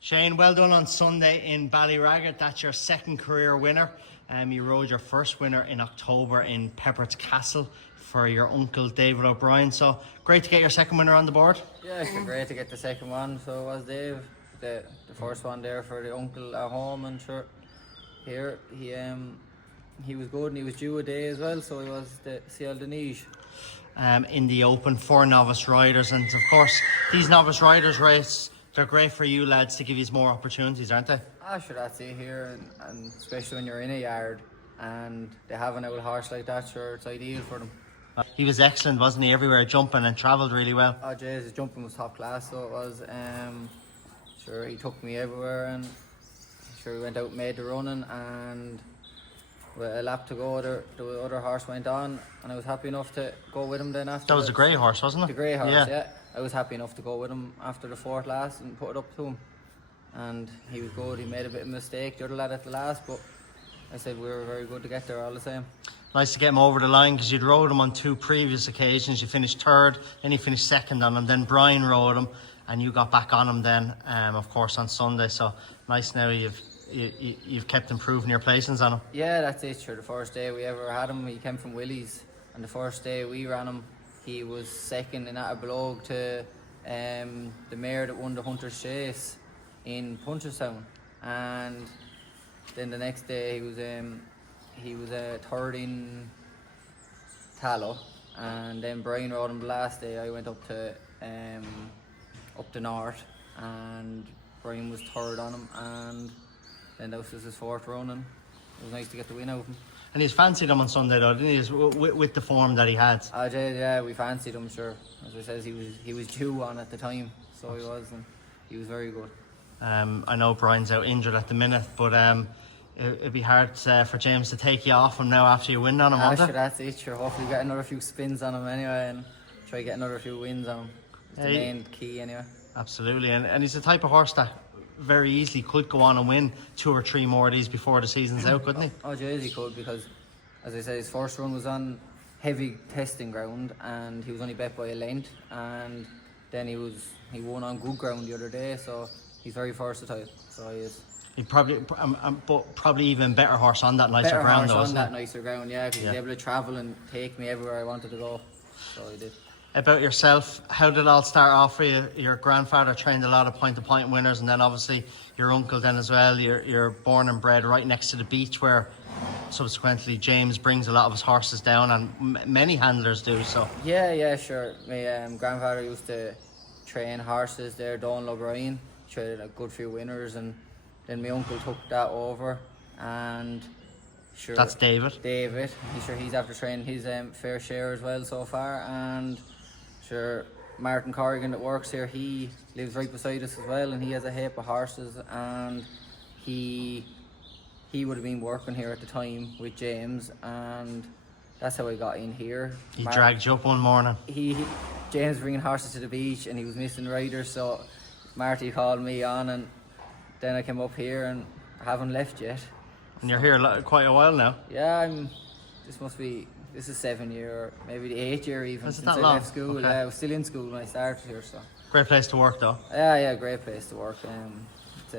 Shane, well done on Sunday in Ballyragget. That's your second career winner. You rode your first winner in October in Pepper's Castle for your uncle David O'Brien. So great to get your second winner on the board. Yeah, it's great to get the second one. So it was Dave, the first one there for the uncle at home, and sure, here he was good and he was due a day as well. So he was the Ciel De Niege. In the Open for novice riders, and of course these novice riders race, they're great for you lads to give you more opportunities, aren't they? Sure, that's it here, and especially when you're in a yard and they have an old horse like that, sure, it's ideal for them. He was excellent, wasn't he? Everywhere jumping and travelled really well. Oh jeez, his jumping was top class, so it was. Sure, he took me everywhere, and sure we went out and made the running, and with a lap to go, the other horse went on, and I was happy enough to go with him then after. That was the grey horse, wasn't it? The grey horse, yeah. I was happy enough to go with him after the fourth last and put it up to him. And he was good. He made a bit of a mistake, the other lad at the last, but I said we were very good to get there all the same. Nice to get him over the line, because you'd rode him on two previous occasions. You finished third, then you finished second on him, then Brian rode him and you got back on him then, of course, on Sunday. So nice now you've kept improving your placings on him. Yeah, that's it, sure. The first day we ever had him, he came from Willie's, and the first day we ran him, he was second in at a blog to the mare that won the Hunter's Chase in Punchestown, and then the next day he was third in Tallow, and then Brian rode him the last day. I went up to up the north, and Brian was third on him, and then that was his fourth run, and it was nice to get the win out of him. And he's fancied him on Sunday though, didn't he? With the form that he had. Yeah, we fancied him, sure. As I says, he was due on at the time, so he was, and he was very good. I know Brian's out injured at the minute, but it'd be hard for James to take you off him now after you win on him, won't it? Sure, that's it, sure. Hopefully get another few spins on him anyway, and try to get another few wins on him. It's the main key anyway. Absolutely, and he's the type of horse that very easily could go on and win 2 or 3 more of these before the season's out, couldn't he? Oh, jeez, he could, because, as I said, his first run was on heavy testing ground, and he was only bet by a length, and then he won on good ground the other day, so he's very versatile. So he is. He'd probably even better horse on that nicer ground, though. On that nicer ground, yeah, because he's able to travel and take me everywhere I wanted to go. So he did. About yourself, how did it all start off for you? Your grandfather trained a lot of point-to-point winners, and then obviously your uncle then as well. You're born and bred right next to the beach, where subsequently James brings a lot of his horses down, and many handlers do. So yeah, sure. My grandfather used to train horses there, Donald O'Brien, trained a good few winners, and then my uncle took that over, and sure. That's David. He's after training his fair share as well so far, and sure, Martin Corrigan that works here, he lives right beside us as well, and he has a heap of horses, and he would have been working here at the time with James, and that's how I got in here. He dragged you up one morning. James bringing horses to the beach, and he was missing riders, so Marty called me on, and then I came up here, and I haven't left yet. And you're here quite a while now. Yeah, this is 7 year, maybe the 8th year even since I left school. Okay. Yeah, I was still in school when I started here, so. Great place to work though. Yeah, great place to work. It's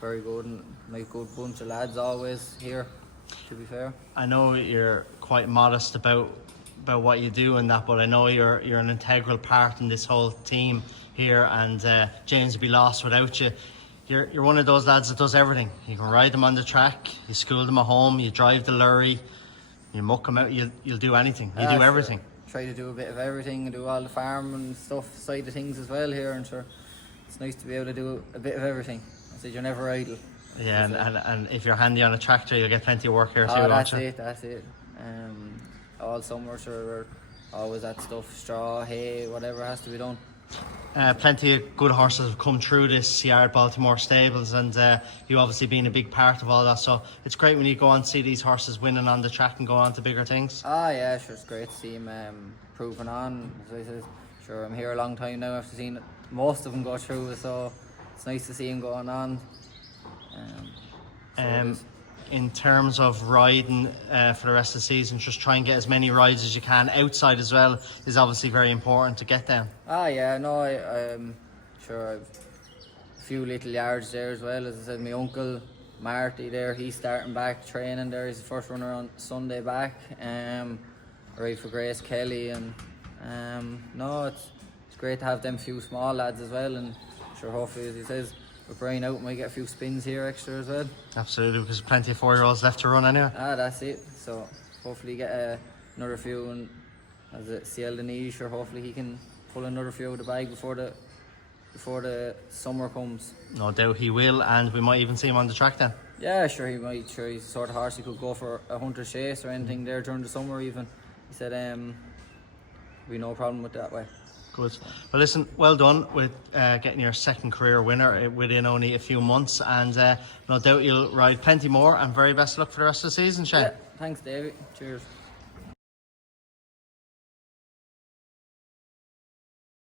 very good, and my good bunch of lads always here, to be fair. I know you're quite modest about what you do and that, but I know you're an integral part in this whole team here, and James would be lost without you. You're one of those lads that does everything. You can ride them on the track, you school them at home, you drive the lorry, you muck them out, you'll do anything. You do everything. Sure. Try to do a bit of everything, and do all the farm and stuff side of things as well here, and sure, it's nice to be able to do a bit of everything. I said you're never idle. Yeah, and if you're handy on a tractor, you'll get plenty of work here too. That's it. All summer, sure, we're always at stuff, straw, hay, whatever has to be done. Plenty of good horses have come through this yard, Baltimore stables, and you obviously been a big part of all that, so it's great when you go on to see these horses winning on the track and go on to bigger things. Yeah, sure, it's great to see him proving on. As I said, sure, I'm here a long time now after seeing most of them go through, so it's nice to see him going on. In terms of riding for the rest of the season, just try and get as many rides as you can outside as well is obviously very important to get them. I'm sure I've a few little yards there as well. As I said, my uncle Marty there, he's starting back training there. He's the first runner on Sunday back. Right for Grace Kelly, and no, it's great to have them few small lads as well. And sure, hopefully, as he says, with Brian out, might get a few spins here extra as well. Absolutely, because plenty of 4-year-olds left to run anyway. That's it. So hopefully get another few, and as a Ciel De Niege, or hopefully he can pull another few out of the bag before the summer comes. No doubt he will, and we might even see him on the track then. Yeah, sure he might. Sure, he's the sort of horse he could go for a hunter's chase or anything there during the summer even. He said we no problem with that way. Good. Well, listen, well done with getting your second career winner within only a few months, and no doubt you'll ride plenty more, and very best of luck for the rest of the season, Shane. Yeah, thanks David. Cheers.